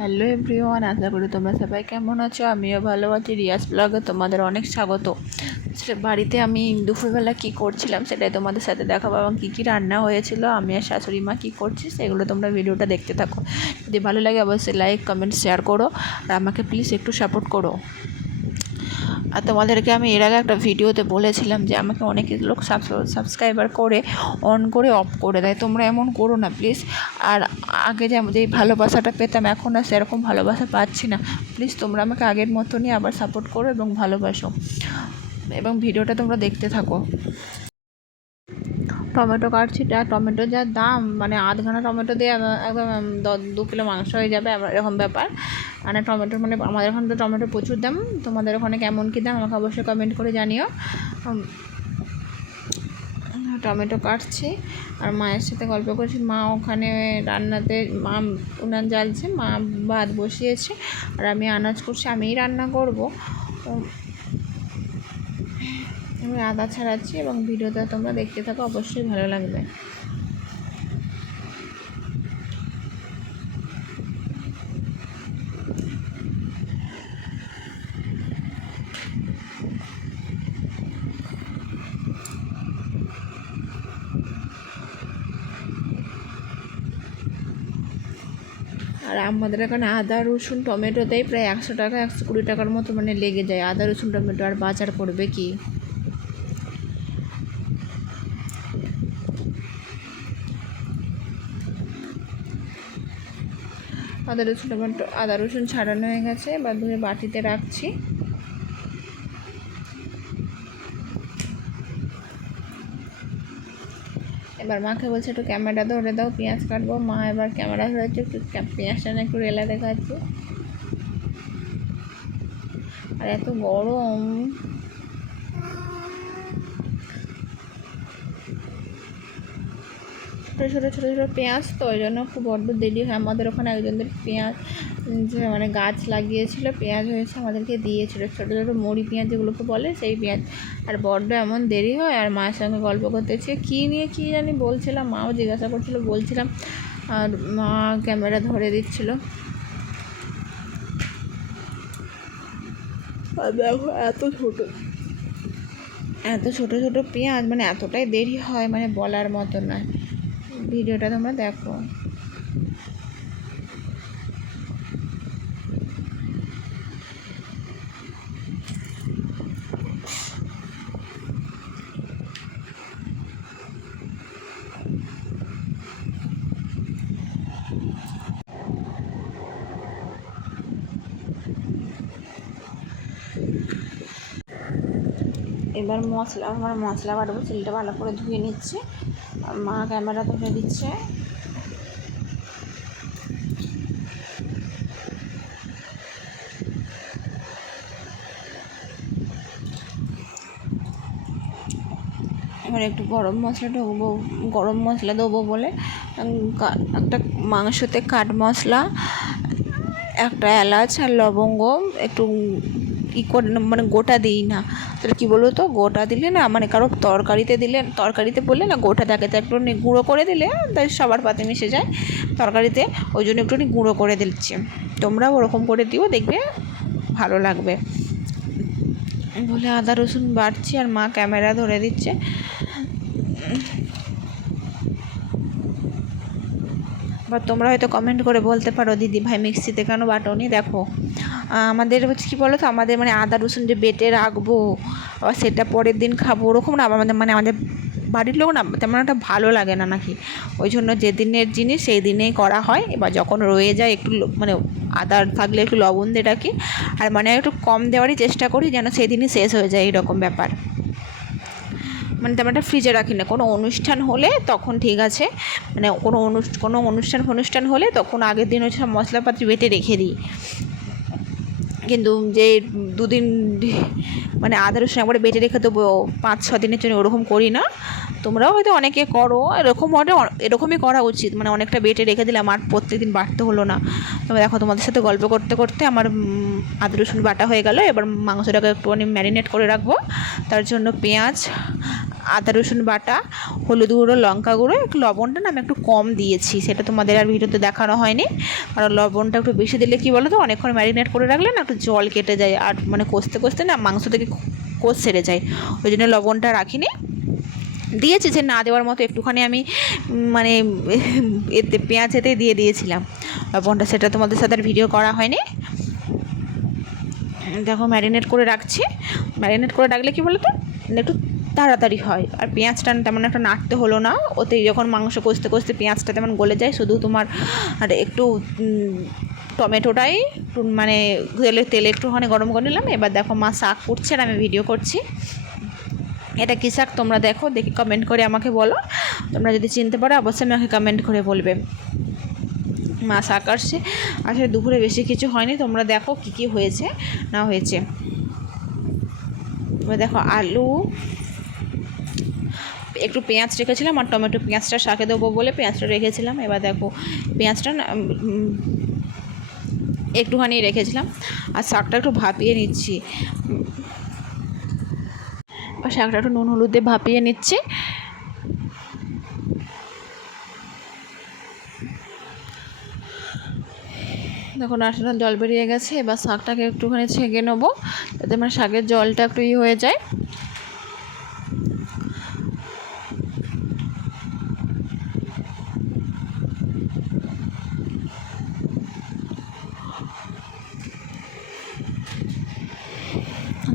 Hello everyone, আশা করি তোমরা সবাই কেমন আছো। আমিও ভালো আছি। রিয়াজ ব্লগে তোমাদের অনেক স্বাগত। বাড়িতে আমি দুপুরবেলা কী করছিলাম সেটাই তোমাদের সাথে দেখাবো, এবং কী কী রান্না হয়েছিল, আমি আর শাশুড়ি মা কী করছি সেগুলো তোমরা ভিডিওটা দেখতে থাকো। যদি ভালো লাগে অবশ্যই লাইক কমেন্ট শেয়ার করো, আর আমাকে প্লিজ একটু সাপোর্ট করো। আর তোমাদেরকে আমি এর আগে একটা ভিডিওতে বলেছিলাম যে আমাকে অনেক লোক সাবস্ক্রাইবার করে অন করে অফ করে দেয়, তোমরা এমন করো না প্লিজ। আর আগে যেই ভালোবাসাটা পেতাম এখন আর সেরকম ভালোবাসা পাচ্ছি না। প্লিজ তোমরা আমাকে আগের মতনই আবার সাপোর্ট করো এবং ভালোবাসো, এবং ভিডিওটা তোমরা দেখতে থাকো। টমেটো কাটছি, আর টমেটো যা দাম, মানে আধখানা টমেটো দিয়ে একদম 2 কিলো মাংস হয়ে যাবে, এরকম ব্যাপার। মানে টমেটো, মানে আমাদের ওখানে তো টমেটো প্রচুর দাম। তোমাদের ওখানে কেমন কী দাম আমাকে অবশ্যই কমেন্ট করে জানিও। টমেটো কাটছি আর মায়ের সাথে গল্প করছি। মা ওখানে রান্নাতে, মা উনান জ্বালছে, মা ভাত বসিয়েছে, আর আমি আনাজ করছি, আমিই রান্না করব। আমি আদা ছাড়াচ্ছি এবং ভিডিওটা তোমরা দেখতে থাকো, অবশ্যই ভালো লাগবে। আর আমাদের এখানে আদা রসুন টমেটোতেই প্রায় 100 টাকা 120 টাকার মতো মানে লেগে যায়। আদা রসুন টমেটো আর বাজার করবে কি। আদা রসুন ছাড়ানো হয়ে গেছে, এবার ধুয়ে বাটিতে রাখছি। এবার মাকে বলছে একটু ক্যামেরা ধরে দাও, পেঁয়াজ কাটবো। মা এবার ক্যামেরা ধরেছে, একটু পেঁয়াজটা না একটু রেলা দেখাচ্ছি। আর এত গরম, ছোটো ছোটো পেঁয়াজ, তো ওই জন্য খুব বড্ড দেরি হয়। আমাদের ওখানে একজনদের পেঁয়াজ মানে গাছ লাগিয়েছিল, পেঁয়াজ হয়েছে, আমাদেরকে দিয়েছিলো ছোটো ছোটো মুড়ি পেঁয়াজ যেগুলোকে বলে, সেই পেঁয়াজ। আর বড্ড এমন দেরি হয়। আর মায়ের সঙ্গে গল্প করতেছি, কী নিয়ে কী জানি বলছিলাম, মাও জিজ্ঞাসা করছিলো, বলছিলাম, আর মা ক্যামেরা ধরে দিচ্ছিলো। আর দেখো এত ছোটো ছোটো পেঁয়াজ, মানে এতটাই দেরি হয় মানে বলার মতো নয়। ভিডিওটা তোমরা দেখো। এবার মশলা বাটবো, চিলটা ভালো করে ধুয়ে নিচ্ছে, আর মা ক্যামেরা ধরে দিচ্ছে। এবার একটু গরম মশলা দেবো বলে একটা মাংসতে কাঠ মশলা, একটা এলাচ আর লবঙ্গ একটু করে, মানে গোটা দিই না। তাহলে কী বলো তো, গোটা দিলে না, মানে কারো তরকারিতে বললে না গোটা থাকে, তো একটু গুঁড়ো করে দিলে তাই সবার পাতে মিশে যায় তরকারিতে, ওই জন্য একটুখানি গুঁড়ো করে দিচ্ছি। তোমরাও ওরকম করে দিও, দেখবে ভালো লাগবে বলে আদা রসুন বাটছি, আর মা ক্যামেরা ধরে দিচ্ছে। বা তোমরা হয়তো কমেন্ট করে বলতে পারো, দিদি ভাই মিক্সিতে কেন বাটোনি। দেখো আমাদের হচ্ছে কী বলো তো, আমাদের মানে আদা রসুন যে বেটে রাখবো আবার সেটা পরের দিন খাবো, ওরকম না। আমাদের বাড়ির লোক না তেমন একটা ভালো লাগে না নাকি, ওই জন্য যেদিনের জিনিস সেই দিনেই করা হয়। এবার যখন রয়ে যায় একটু মানে আদা থাকলে একটু লবণ দিয়ে রাখি, আর মানে একটু কম দেওয়ারই চেষ্টা করি যেন সেদিনই শেষ হয়ে যায়, এরকম ব্যাপার। মানে তেমন একটা ফ্রিজে রাখি না। কোনো অনুষ্ঠান হলে তখন ঠিক আছে, মানে কোনো অনুষ্ঠান হলে তখন আগের দিন হচ্ছে সব মশলাপাতি বেটে রেখে দিই। কিন্তু যে 2 দিন মানে আদা রসুন একবারে বেটে রেখে দেবো 5-6 দিনের জন্য, ওরকম করি না। তোমরাও হয়তো অনেকে করো, এরকমই করা উচিত। মানে অনেকটা বেটে রেখে দিলে আমার প্রত্যেকদিন বাটতে হলো না। তবে দেখো তোমাদের সাথে গল্প করতে করতে আমার আদা রসুন বাটা হয়ে গেল। এবার মাংসটাকে একটুখানি ম্যারিনেট করে রাখবো, তার জন্য পেঁয়াজ আদা রসুন বাটা, হলুদ গুঁড়ো, লঙ্কা গুঁড়ো, একটু লবণটা না আমি একটু কম দিয়েছি, সেটা তোমাদের আর ভিডিওতে দেখানো হয়নি। কারণ লবণটা একটু বেশি দিলে কী বলো তো, অনেকক্ষণ ম্যারিনেট করে রাখলে না একটু জল কেটে যায়, আর মানে কষতে কষতে না মাংস থেকে কোষ সেরে যায়, ওই জন্য লবণটা রাখিনি। দিয়েছি যে না দেওয়ার মতো একটুখানি আমি মানে এতে পেঁয়াজ এতে দিয়ে দিয়েছিলাম লবণটা, সেটা তোমাদের সাথে আর ভিডিও করা হয়নি। দেখো ম্যারিনেট করে রাখছি, ম্যারিনেট করে রাখলে কী বলো তো একটু তাড়াতাড়ি হয়, আর পেঁয়াজটা তেমন একটা নাড়তে হলো না, ওতে যখন মাংস কষতে কষতে পেঁয়াজটা তেমন গলে যায়, শুধু তোমার আর একটু টমেটোটাই মানে তেলে একটুখানি গরম করে নিলাম। এবার দেখো মা শাক করছে আর আমি ভিডিও করছি। এটা কী শাক তোমরা দেখো, দেখি কমেন্ট করে আমাকে বলো, তোমরা যদি চিনতে পারো অবশ্যই আমাকে কমেন্ট করে বলবে। মা শাক আসছে, আসলে দুপুরে বেশি কিছু হয়নি, তোমরা দেখো কী কী হয়েছে না হয়েছে। এবার দেখো আলু, একটু পেঁয়াজ রেখেছিলাম, আর টমেটো পেঁয়াজটা শাকে দেবো বলে পেঁয়াজটা রেখেছিলাম। এবার দেখো পেঁয়াজটা একটুখানি রেখেছিলাম, আর শাকটা একটু ভাপিয়ে নিচ্ছি, শাকটা একটু নুন হলুদ দিয়ে ভাপিয়ে নিচ্ছি। দেখো নাড়াটা জল বেরিয়ে গেছে, এবার শাকটাকে একটুখানি ছেঁকে নেবো, যাতে মানে শাকের জলটা একটু হয়ে যায়।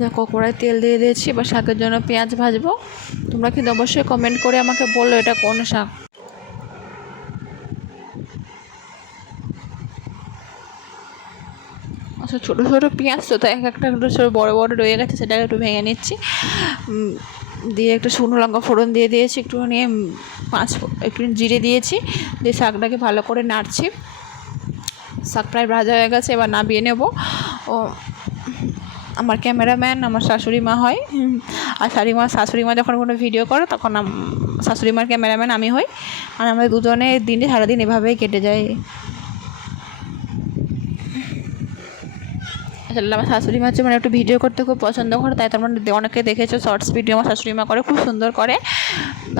দেখো কড়াই তেল দিয়ে দিয়েছি, এবার শাকের জন্য পেঁয়াজ ভাজবো। তোমরা কিন্তু অবশ্যই কমেন্ট করে আমাকে বলো এটা কোন শাক। আচ্ছা ছোটো ছোটো পেঁয়াজ তো, তাই একটা একটু বড়ো বড়ো রয়ে গেছে, সেটাকে একটু ভেঙে নিচ্ছি, দিয়ে একটু শুকনো লঙ্কা ফোড়ন দিয়ে দিয়েছি, একটুখানি একটু জিরে দিয়েছি, দিয়ে শাকটাকে ভালো করে নাড়ছি। শাক প্রায় ভাজা হয়ে গেছে, এবার নামিয়ে নেব। ও আমার ক্যামেরাম্যান আমার শাশুড়ি মা হয়, আর শাশুড়ি মা যখন কোনো ভিডিও করে তখন শাশুড়ি মার ক্যামেরাম্যান আমি হই, আর আমাদের দুজনে দিনে সারাদিন এভাবেই কেটে যায়। আসলে আমার শাশুড়ি মা হচ্ছে মানে একটু ভিডিও করতে খুব পছন্দ করে, তাই তোমরা অনেকে দেখেছো শর্টস ভিডিও আমার শাশুড়ি মা করে, খুব সুন্দর করে।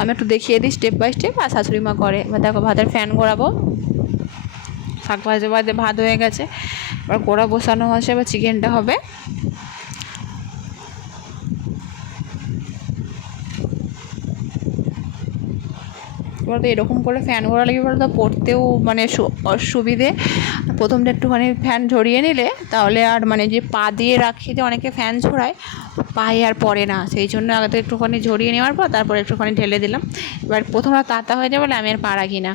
আমি একটু দেখিয়ে দিই স্টেপ বাই স্টেপ, আর শাশুড়ি মা করে। এবার দেখো ভাতের ফ্যান গড়াবো, শাক ভাজে ভাজে ভাত হয়ে গেছে, এবার গোড়া বসানো হচ্ছে, এবার চিকেনটা হবে। বলতো এরকম করে ফ্যান ঘোরা লাগে বলতো পড়তেও মানে সুবিধে। প্রথমটা একটুখানি ফ্যান ঝরিয়ে নিলে তাহলে আর মানে যে পা দিয়ে রাখি যে অনেকে ফ্যান ঝরায়, পায়ে আর পড়ে না, সেই জন্য আগে একটুখানি ঝরিয়ে নেওয়ার পর তারপর একটুখানি ঢেলে দিলাম। এবার প্রথমে তাতা হয়ে যাবে বলে আমি আর পা রাখি না।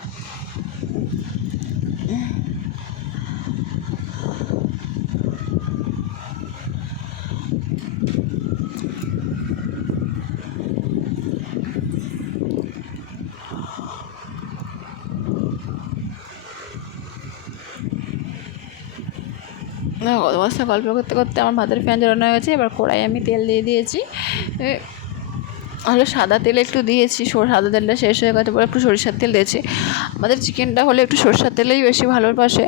অবস্থা গল্প করতে করতে আমার ভাতের ফ্যান জ্বালানো হয়ে গেছে। এবার কড়াই আমি তেল দিয়ে দিয়েছি, হলে সাদা তেল একটু দিয়েছি, সাদা তেলটা শেষ হয়ে গেছে পরে একটু সরিষার তেল দিয়েছি। আমাদের চিকেনটা হলে একটু সরষের তেলেই বেশি ভালোবাসে।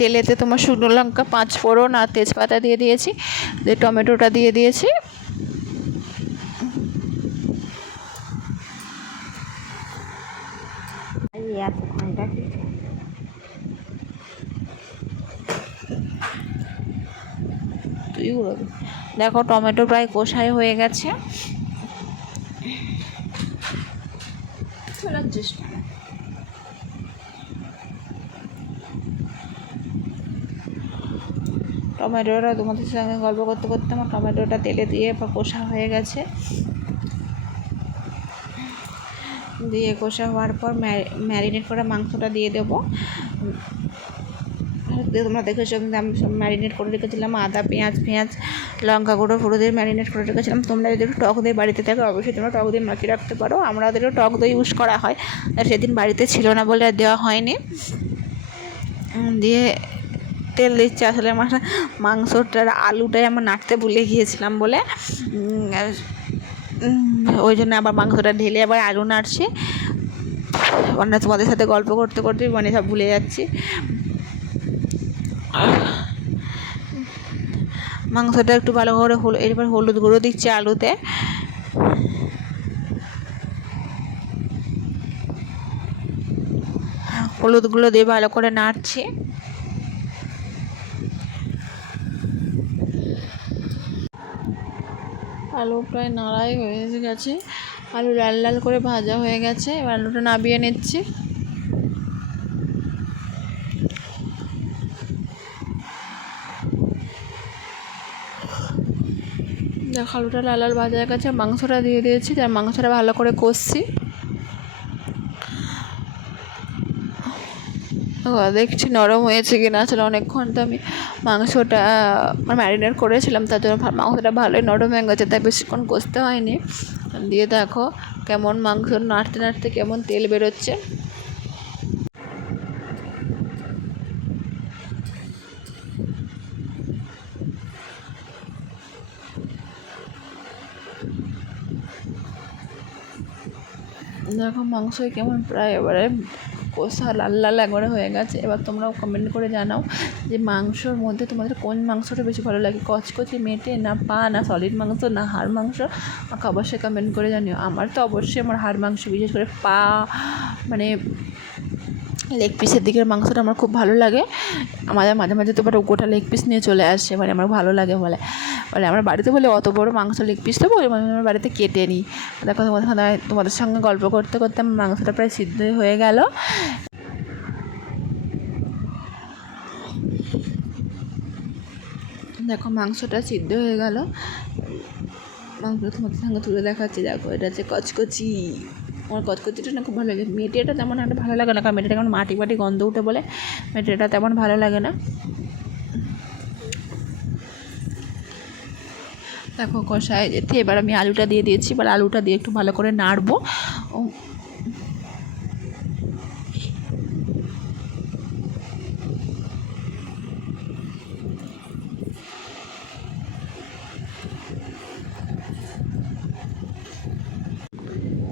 তেলেতে তোমার শুকনো লঙ্কা, 5 ফোড়ন আর তেজপাতা দিয়ে দিয়েছি, দিয়ে টমেটোটা দিয়ে দিয়েছি। দেখো টমেটো প্রায় কষাই হয়ে গেছে। টমেটোটা তোমাদের সঙ্গে গল্প করতে করতে আমার টমেটোটা তেলে দিয়ে কষা হয়ে গেছে। দিয়ে কষা হওয়ার পর ম্যারিনেট করা মাংসটা দিয়ে দেবো। তোমরা দেখেছো আমি ম্যারিনেট করে রেখেছিলাম, আদা পেঁয়াজ লঙ্কা গুঁড়ো দিয়ে ম্যারিনেট করে রেখেছিলাম। তোমরা যদি একটু টক দই বাড়িতে থাকে অবশ্যই তোমরা টক দই মাখিয়ে রাখতে পারো, আমাদেরও টক দই ইউজ করা হয়, আর সেদিন বাড়িতে ছিল না বলে আর দেওয়া হয়নি। দিয়ে তেল দিচ্ছে, আসলে আমার মাংসটার আলুটাই আমার নাড়তে ভুলে গিয়েছিলাম বলে ওই জন্য আবার মাংসটা ঢেলে আবার আলু নাড়ছি। মানে তোমাদের সাথে গল্প করতে করতে মানে সব ভুলে যাচ্ছি। মাংসটা একটু ভালো করে এরপর হলুদ গুঁড়ো দিচ্ছি আলুতে। হলুদ গুঁড়ো দিয়ে ভালো করে নাড়ছি। আলু প্রায় নাড়াই হয়ে গেছে, আলু লাল লাল করে ভাজা হয়ে গেছে। এবার আলুটা নামিয়ে নিচ্ছি। দেখো আলুটা লাল লাল ভাজা হয়ে গেছে, মাংসটা দিয়ে দিয়েছি, তার মাংসটা ভালো করে কষছি। দেখছি নরম হয়েছে কিনা। আসলে অনেকক্ষণ তো আমি মাংসটা ম্যারিনেট করেছিলাম, তার জন্য মাংসটা ভালোই নরম হয়ে গেছে, তাই বেশিক্ষণ কষতে হয়নি। দিয়ে দেখো কেমন মাংস নাড়তে নাড়তে কেমন তেল বেরোচ্ছে। দেখো মাংসই কেমন প্রায় এবারে কষা লাল লাল একবারে হয়ে গেছে। এবার তোমরাও কমেন্ট করে জানাও যে মাংসর মধ্যে তোমাদের কোন মাংসটা বেশি ভালো লাগে, কচকচি মেটে না পা না সলিড মাংস না হাড় মাংস, আমাকে অবশ্যই কমেন্ট করে জানিও। আমার তো অবশ্যই আমার হাড় মাংস, বিশেষ করে পা মানে লেগ পিসের দিকের মাংসটা আমার খুব ভালো লাগে। আমাদের মাঝে মাঝে তো বড় গোটা লেগ পিস নিয়ে চলে আসে, মানে আমার ভালো লাগে বলে আমার বাড়িতে বলে অত বড় মাংস লেগ পিস দেবো, আমার বাড়িতে কেটে নিই। দেখো তোমাদের সঙ্গে গল্প করতে করতে আমার মাংসটা প্রায় সিদ্ধ হয়ে গেল। দেখো মাংসটা সিদ্ধ হয়ে গেল, মাংস তোমাদের সঙ্গে তুলে দেখাচ্ছি। দেখো এটা হচ্ছে কচকচি। আমার কচকচিটা না খুব ভালো লাগে। মেটেটা তেমন একটা ভালো লাগে না, কারণ মেটেটা কেমন মাটি মাটি গন্ধ উঠে বলে মেটেটা তেমন ভালো লাগে না। দেখো কষায় যেতে এবার আমি আলুটা দিয়ে দিয়েছি। এবার আলুটা দিয়ে একটু ভালো করে নাড়বো।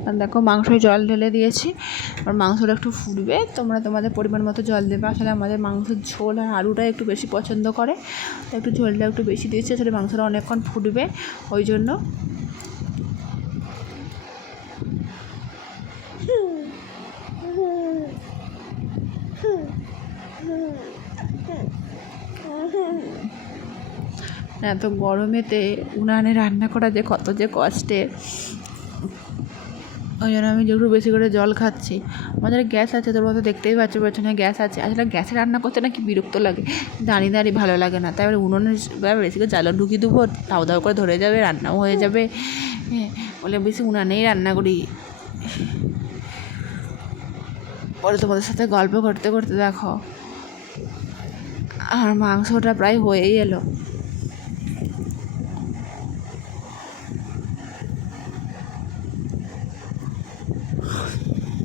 আর দেখো মাংসয় জল ঢেলে দিয়েছি, আর মাংসটা একটু ফুটবে, তোমরা তোমাদের পরিমাণ মতো জল দেবে। আসলে আমাদের মাংসের ঝোল আর আলুটা একটু বেশি পছন্দ করে, তাই একটু ঝোলটা একটু বেশি দিয়েছি। আসলে মাংসটা অনেকক্ষণ ফুটবে, ওই জন্য। এত গরমেতে উনানে রান্না করা যে কত যে কষ্টের, ওই জন্য আমি একটু বেশি করে জল খাচ্ছি। আমাদের গ্যাস আছে, তোর মতো দেখতেই পাচ্ছ পেছনে গ্যাস আছে। আসলে গ্যাসে রান্না করতে না কি বিরক্ত লাগে, দাঁড়িয়ে দাঁড়িয়ে ভালো লাগে না। তাই এবার উনুনে বেশি করে জ্বালা ঢুকিয়ে দেবো, দাও দাও করে ধরে যাবে, রান্নাও হয়ে যাবে। হ্যাঁ, বলে বেশি উনানেই রান্না করি। পরে তোমাদের সাথে গল্প করতে করতে দেখো আর মাংসটা প্রায় হয়েই এলো।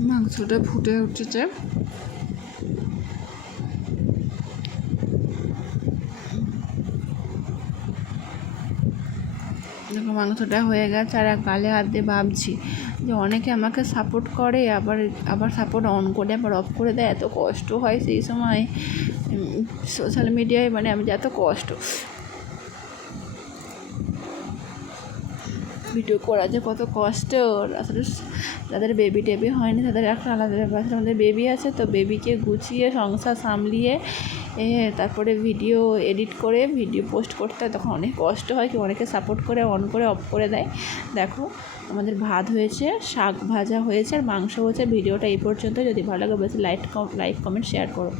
মাংসটা ফুটে উঠেছে। দেখো মাংসটা হয়ে গেছে, আর গালে হাত দিয়ে ভাবছি যে অনেকে আমাকে সাপোর্ট করে, আবার সাপোর্ট অন করে আবার অফ করে দেয়। এত কষ্ট হয় সেই সময় সোশ্যাল মিডিয়ায়, মানে আমি যে এত কষ্ট ভিডিও করা যে কত কষ্ট। আসলে যাদের বেবি টেবি হয়নি তাদের একটা আলাদা ব্যাপার। আমাদের বেবি আছে তো, বেবিকে গুছিয়ে সংসার সামলিয়ে তারপরে ভিডিও এডিট করে ভিডিও পোস্ট করতে হয়, তখন অনেক কষ্ট হয়। কি অনেকে সাপোর্ট করে অন করে অফ করে দেয়। দেখো আমাদের ভাত হয়েছে, শাক ভাজা হয়েছে, আর মাংস হয়েছে। ভিডিওটা এই পর্যন্ত। যদি ভালো লাগে বেশি লাইক কমেন্ট শেয়ার করো।